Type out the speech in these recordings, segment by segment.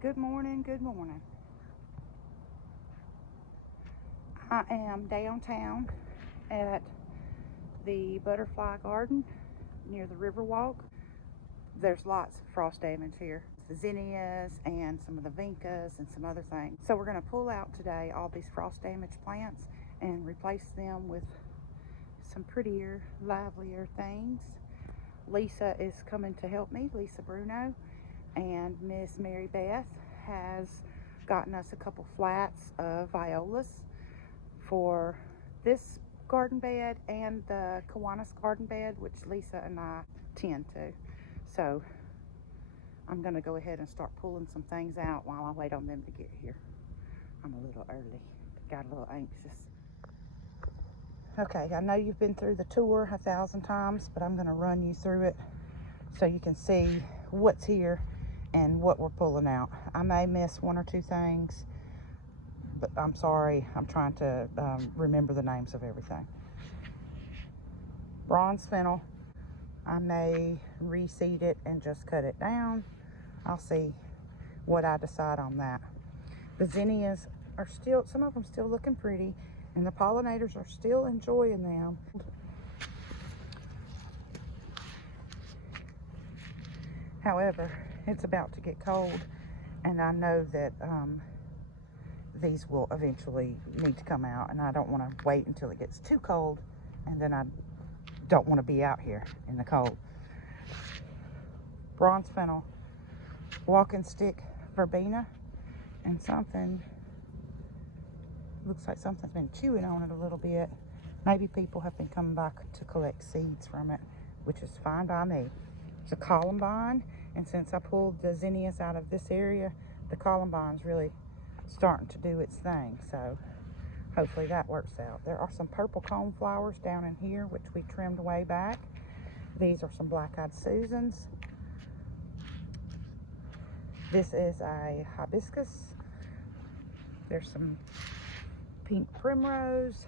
Good morning, good morning. I am downtown at the butterfly garden near the Riverwalk. There's lots of frost damage here. The Zinnias and some of the Vincas and some other things. So we're going to pull out today all these frost damaged plants and replace them with some prettier, livelier things. Lisa is coming to help me, Lisa Bruno, and Miss Mary Beth has gotten us a couple flats of violas for this garden bed and the Kiwanis garden bed, which Lisa and I tend to. So I'm going to go ahead and start pulling some things out while I wait on them to get here. I'm a little early, got a little anxious. Okay, I know you've been through the tour 1,000 times, but I'm going to run you through it so you can see what's here and what we're pulling out. I may miss one or two things, but I'm sorry. I'm trying to remember the names of everything. Bronze fennel, I may reseed it and just cut it down. I'll see what I decide on that. The zinnias are still, some of them still looking pretty, and the pollinators are still enjoying them. However, it's about to get cold, and I know that these will eventually need to come out, and I don't want to wait until it gets too cold, and then I don't want to be out here in the cold. Bronze fennel, walking stick verbena, and something, looks like something's been chewing on it a little bit. Maybe people have been coming back to collect seeds from it, which is fine by me. It's a columbine, and since I pulled the zinnias out of this area, the columbine's really starting to do its thing, so hopefully that works out. There are some purple cone flowers down in here, which we trimmed way back. These are some black-eyed Susans. This is a hibiscus. There's some pink primrose,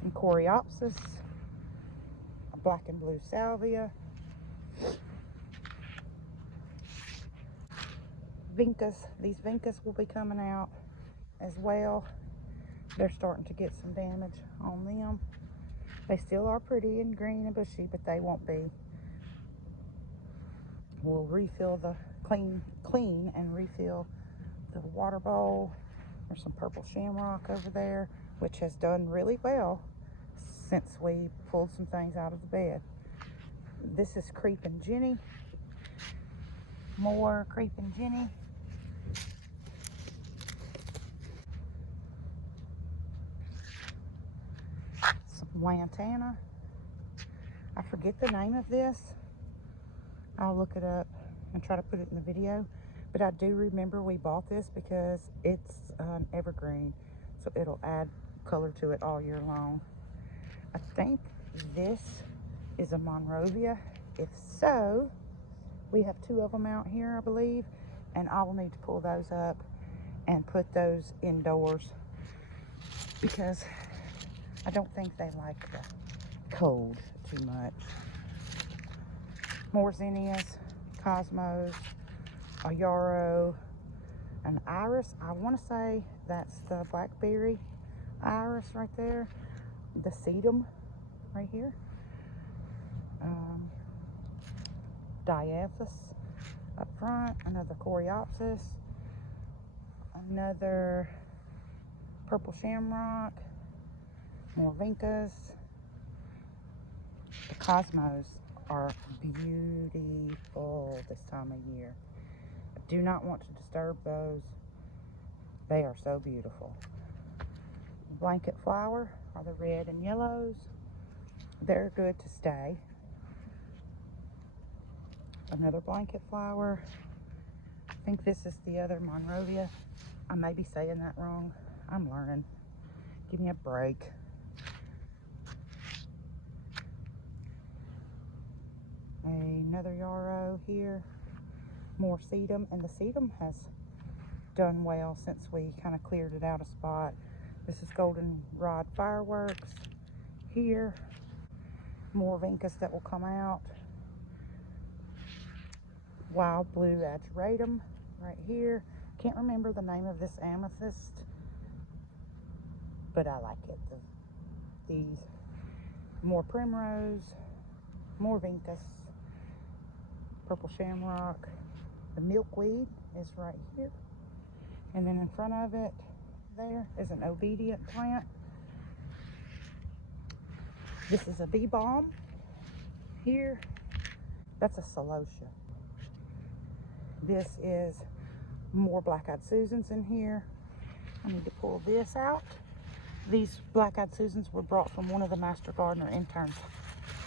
some coreopsis, a black and blue salvia, Vincas. These Vincas will be coming out as well. They're starting to get some damage on them. They still are pretty and green and bushy, but they won't be. We'll refill the clean and refill the water bowl. There's some purple shamrock over there, which has done really well since we pulled some things out of the bed. This is Creeping Jenny. More Creeping Jenny. Some lantana. I forget the name of this. I'll look it up and try to put it in the video. But I do remember we bought this because it's an evergreen, so it'll add color to it all year long. I think this is a Monrovia. If so, we have two of them out here, I believe, and I will need to pull those up and put those indoors because I don't think they like the cold too much. More zinnias, cosmos, a yarrow, an iris. I want to say that's the blackberry iris right there. The sedum right here. Diaphis up front. Another coreopsis. Another purple shamrock. More Vincas. The cosmos are beautiful this time of year. I do not want to disturb those. They are so beautiful. Blanket flower are the red and yellows. They're good to stay. Another blanket flower. I think this is the other Monrovia. I may be saying that wrong. I'm learning. Give me a break. Another yarrow here. More sedum, and the sedum has done well since we kind of cleared it out a spot. This is goldenrod fireworks here. More Vincas that will come out. wild blue ageratum right here. Can't remember the name of this amethyst, but I like it. These more primrose, more Vincas, purple shamrock. The milkweed is right here, and then in front of it there is an obedient plant. This is a bee balm here. That's a celosia. This is more black-eyed Susans in here. I need to pull this out. These black-eyed Susans were brought from one of the master gardener interns'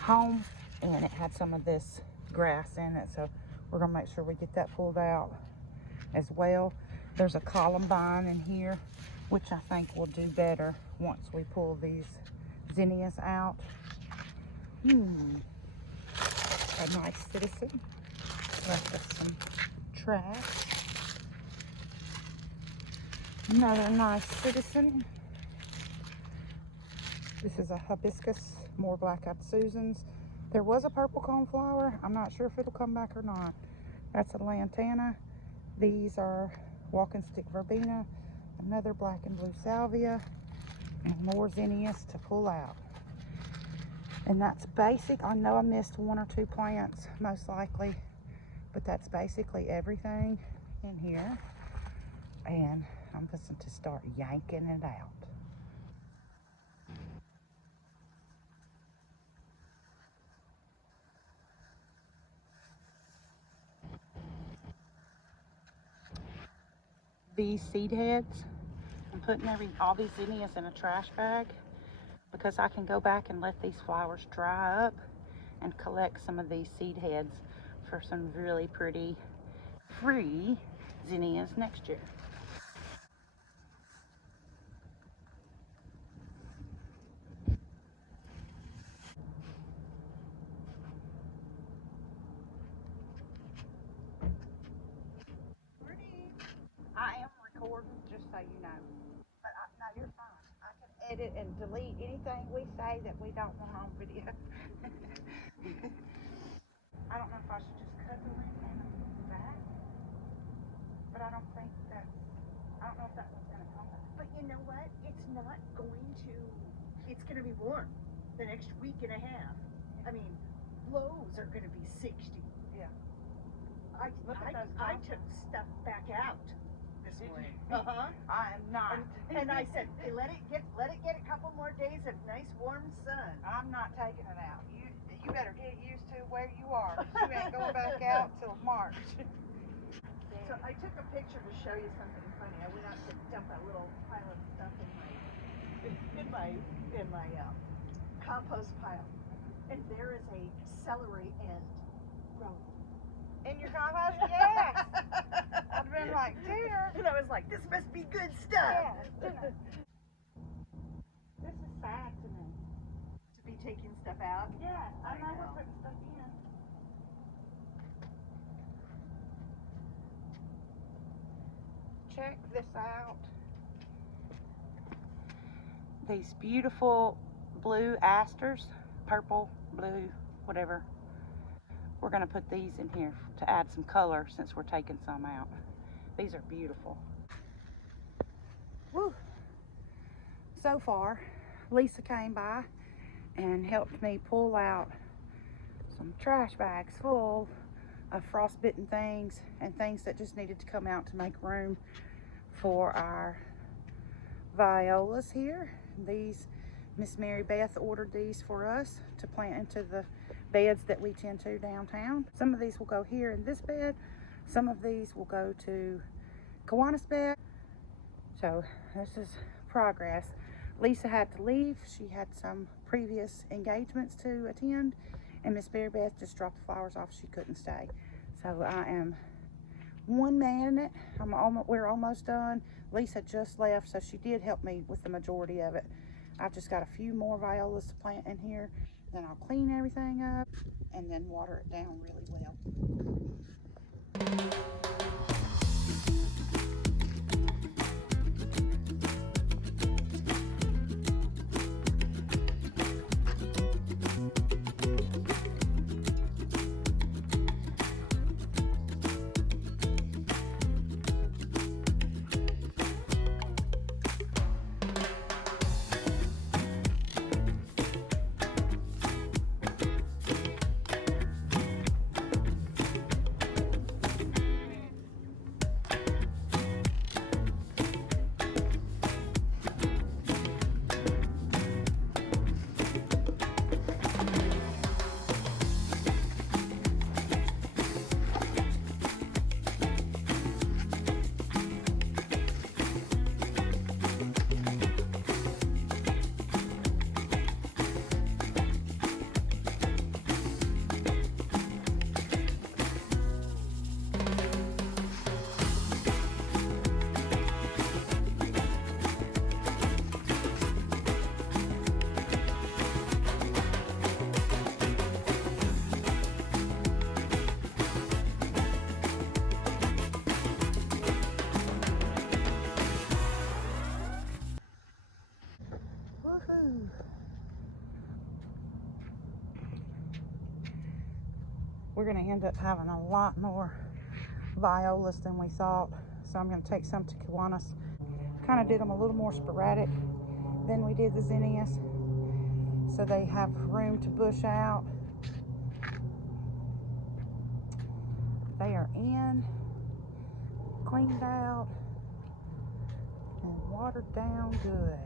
home, and it had some of this grass in it, so we're gonna make sure we get that pulled out as well. There's a columbine in here, which I think will do better once we pull these zinnias out. A nice citizen left us some trash. Another nice citizen. This is a hibiscus, more black-eyed Susans. There was a purple coneflower. I'm not sure if it'll come back or not. That's a lantana. These are walking stick verbena, another black and blue salvia, and more zinnias to pull out. And that's basic. I know I missed one or two plants, most likely, but that's basically everything in here. And I'm just to start yanking it out. These seed heads, I'm putting all these zinnias in a trash bag because I can go back and let these flowers dry up and collect some of these seed heads for some really pretty free zinnias next year. I am recording, just so you know. But no, you're fine. I can edit and delete anything we say that we don't want on video. I don't know if I should just cut the lint on the back, but I don't think I don't know if that one's going to come back. But you know what? It's not going to, it's going to be warm the next week and a half. I mean, lows are going to be 60. Yeah. I took stuff back out this morning. I am not. And I said, hey, let it get a couple more days of nice warm sun. I'm not taking it out. You better get used to where you are. You ain't going back out till March. So I took a picture to show you something funny. I went out to dump a little pile of stuff in my compost pile, and there is a celery end growing. In your compost? Yes. I've been like, dear. And I was like, this must be good stuff. Yeah. This is sad to me. To be taking stuff out? Yeah, I know we're putting stuff in. Check this out. These beautiful blue asters, purple, blue, whatever. We're going to put these in here to add some color since we're taking some out. These are beautiful. Woo. So far, Lisa came by and helped me pull out some trash bags full of frostbitten things and things that just needed to come out to make room for our violas here. These, Miss Mary Beth ordered these for us to plant into the beds that we tend to downtown. Some of these will go here in this bed. Some of these will go to Kiwanis bed. So this is progress. Lisa had to leave. She had some previous engagements to attend, and Miss Mary Beth just dropped the flowers off. She couldn't stay. So I am one man in it. We're almost done. Lisa just left, so she did help me with the majority of it. I've just got a few more violas to plant in here. Then I'll clean everything up and then water it down really well. we're going to end up having a lot more violas than we thought. So I'm going to take some to Kiwanis. Kind of did them a little more sporadic than we did the zinnias, so they have room to bush out. They are in, cleaned out, and watered down good.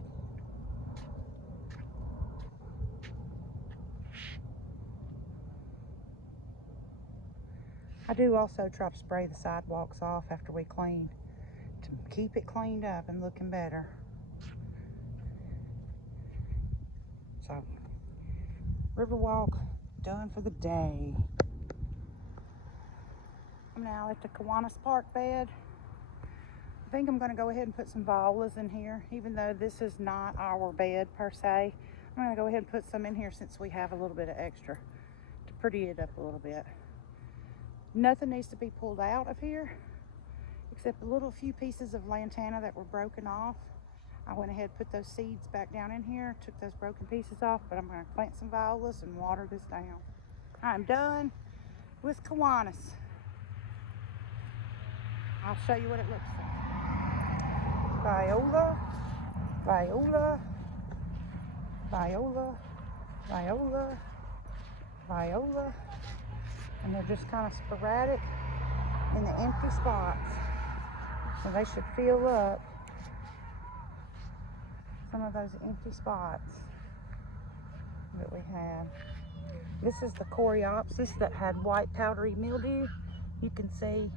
I do also try to spray the sidewalks off after we clean to keep it cleaned up and looking better. So, Riverwalk done for the day. I'm now at the Kiwanis Park bed. I think I'm going to go ahead and put some violas in here, even though this is not our bed per se. I'm going to go ahead and put some in here since we have a little bit of extra to pretty it up a little bit. Nothing needs to be pulled out of here except a little few pieces of lantana that were broken off. I went ahead and put those seeds back down in here, took those broken pieces off, but I'm going to plant some violas and water this down. I'm done with Kiwanis. I'll show you what it looks like. Viola, viola, viola, viola, viola. And they're just kind of sporadic in the empty spots. So they should fill up some of those empty spots that we have. This is the coreopsis that had white powdery mildew. You can see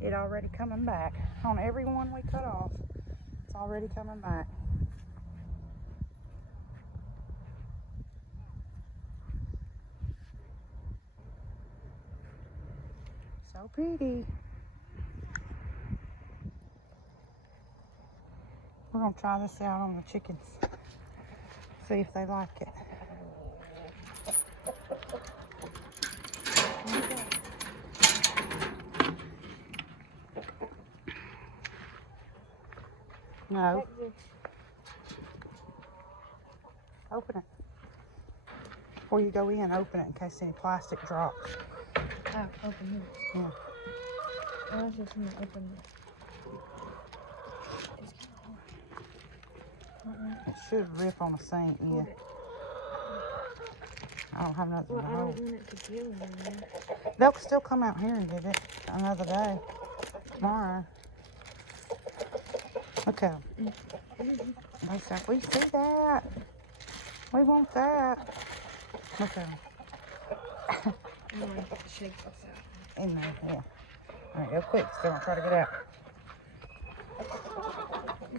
it already coming back. On every one we cut off, it's already coming back. So pretty. We're gonna try this out on the chickens. See if they like it. No. Open it. Before you go in, open it in case any plastic drops. Oh, open it. Yeah. I was just gonna open it. It should rip on the sink, yeah. I don't have nothing Well, to I don't hold. want it to get in there. They'll still come out here and get it another day. Tomorrow. Okay. They said, we see that. We want that. Okay. I'm gonna shake this out. In there, yeah. All right, real quick. Still gonna try to get out.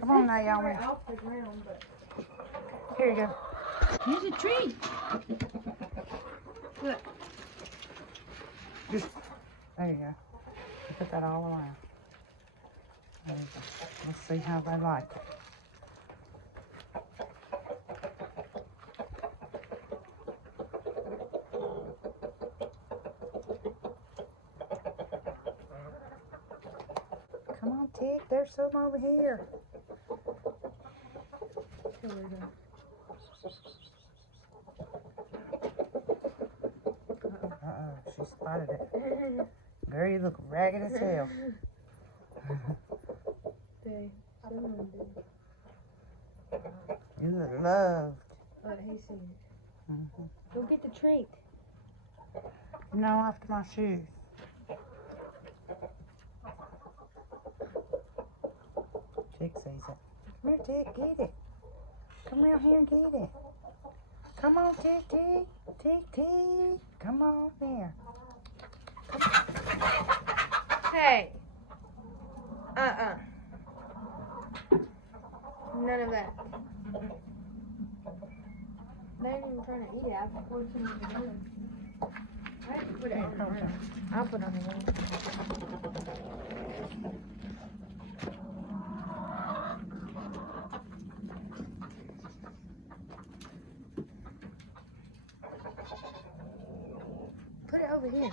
Come on, Naomi. Off the ground, but Here you go. here's a tree. Look. There you go. Put that all around. There you go. Let's see how they like it. Come on, Tick. There's some over here. Here we go. Uh-oh, she spotted it. Girl, you look ragged as hell. They, someone did. You look loved. But he seen it. Mm-hmm. Go get the treat. No, after my shoes. Tick sees it. Come here, Tick, get it. Come around here and get it. Come on, Tick, Tick. Tick, Tick. Come on there. Hey. None of that. They ain't even trying to eat it. I poured some of the milk. I have to put it on the ground. I'll put it on the ground. Put it over here.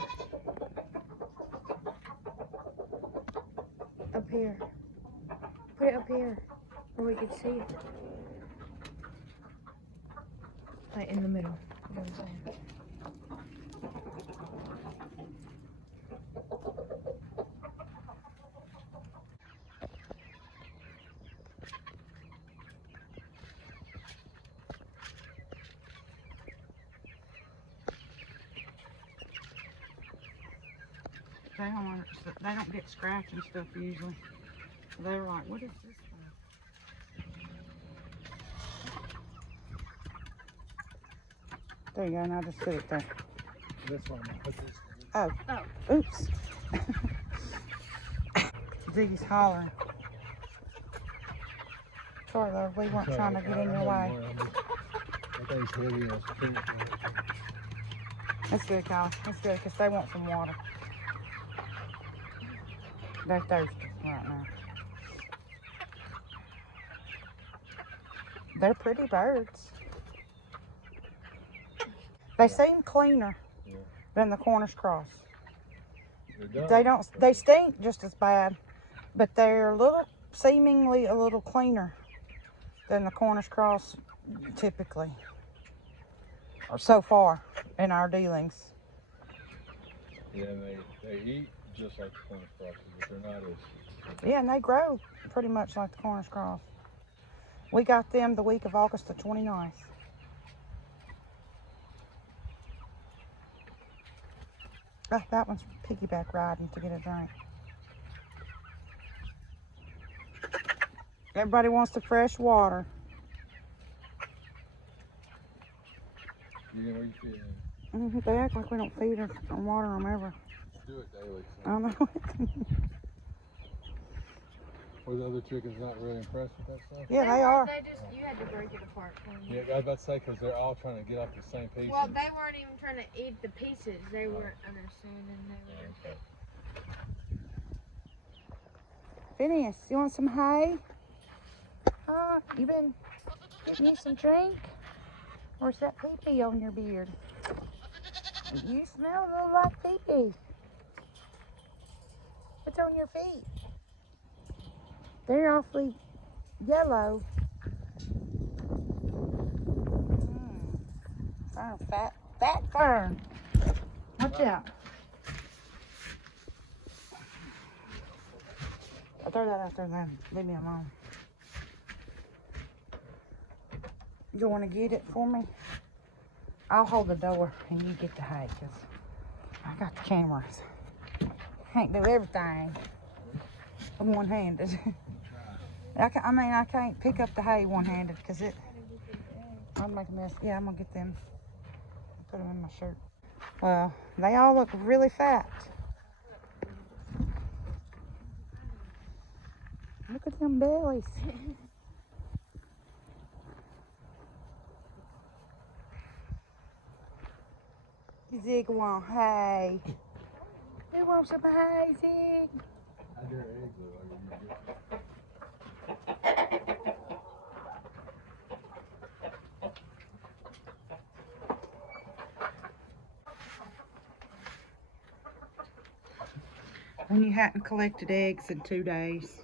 Up here. Put it up here where we can see it. Like in the middle. You know what I'm saying? they don't get scratching stuff usually. So they were like, what is this stuff? There you go, now just put it there. This one, I'll put this. Oh, oops. Ziggy's hollering. Sorry though, we weren't trying to get in your way. I think it's heavy. That's good, Kyle. That's good, because they want some water. They're thirsty right now. They're pretty birds. They seem cleaner than the Cornish cross. They stink just as bad, but they're seemingly a little cleaner than the Cornish cross typically, or so far in our dealings. Yeah, and they eat just like the Cornish crosses, but they're not as... Yeah, and they grow pretty much like the Cornish cross. We got them the week of August the 29th. Oh, that one's piggyback riding to get a drink. Everybody wants the fresh water. You know where you fit in. They act like we don't feed her or water them ever. Do it daily. I don't know. Were the other chickens not really impressed with that stuff? Yeah, they are. You had to break it apart for me. Yeah, I was about to say, because they're all trying to get off the same piece. Well, they weren't even trying to eat the pieces. They weren't understanding. They were. Phineas, you want some hay? You been getting you some drink? Or is that pee-pee on your beard? You smell a little like pee-pee. What's on your feet? They're awfully yellow. Fern, fat fern. Watch out. I'll throw that out there then. Leave me alone. You want to get it for me? I'll hold the door and you get the hay, because I got the cameras. Can't do everything one-handed. I can't pick up the hay one-handed because I'll make a mess. Yeah, I'm going to get them. Put them in my shirt. Well, they all look really fat. Look at them bellies. Zig want hay. Who wants some hay, Zig? I dare eggs though. When you hadn't collected eggs in 2 days.